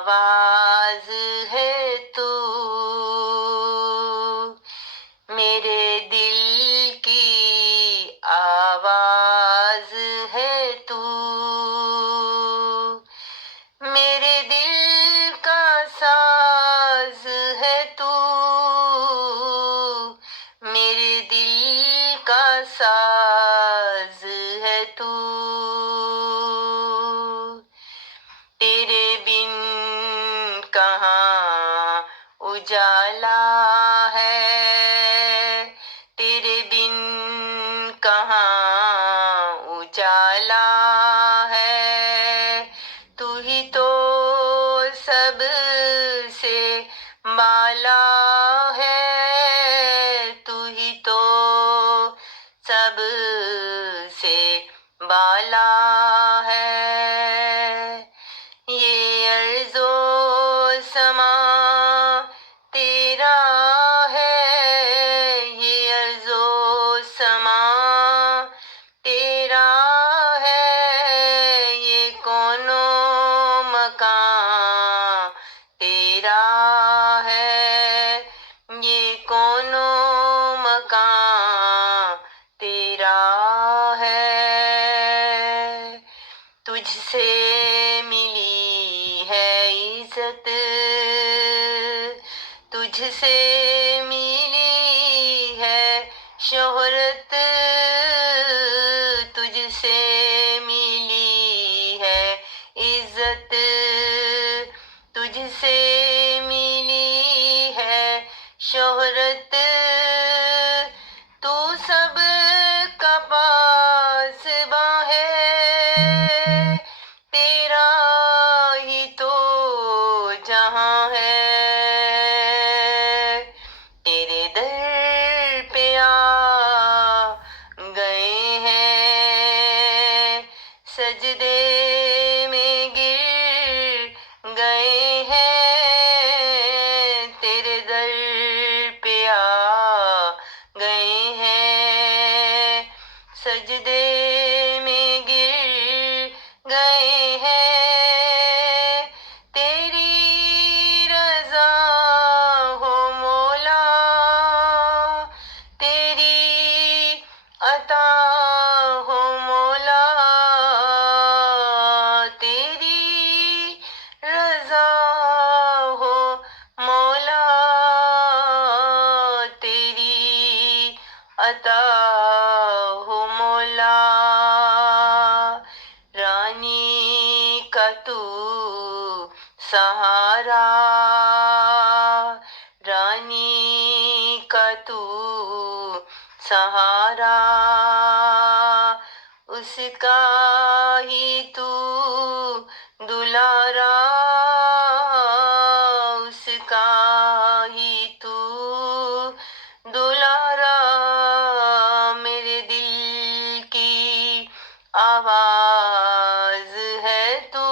आवाज है तू, मेरे दिल की आवाज है तू, मेरे दिल का साज है तू, मेरे दिल का साज है तू। तेरे बिन कहाँ उजाला है, तेरे बिन कहाँ उजाला है, तू ही तो सब से बाला है, तू ही तो सब से बाला है। ये अर्ज़ो समा तेरा है, ये अर्ज़ो समा तेरा है, ये कौनो मकान तेरा है, ये कौनो मकान तेरा है। तुझसे मिली है इज्जत, तुझसे मिली है शोहरत, तुझसे मिली है इज्जत, तुझसे मिली है शोहरत, तू सब का पासबा है, तेरा ही तो जहां है। तेरे दर पे आ गए हैं, सजदे में गिर गए हैं, तेरे दर पे आ गए हैं, सजदे में गिर गए हैं। तेरी रज़ा हो मौला, तेरी अता हो मौला, तेरी रज़ा हो मौला, तेरी अता हो मौला। रानी का तू सहारा, रानी का तू सहारा, उसका ही तू दुलारा, उसका ही तू दुलारा, मेरे दिल की आवाज है तू,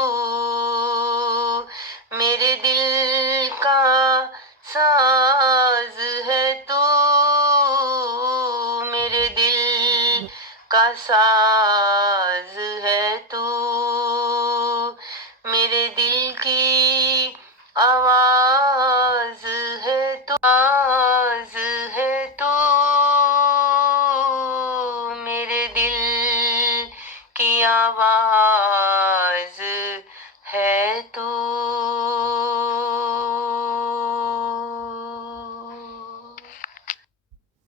मेरे दिल का साज है तू, मेरे दिल का साज है तू, मेरे दिल की आवाज है तू, आवाज है तू, मेरे दिल की आवाज है तू।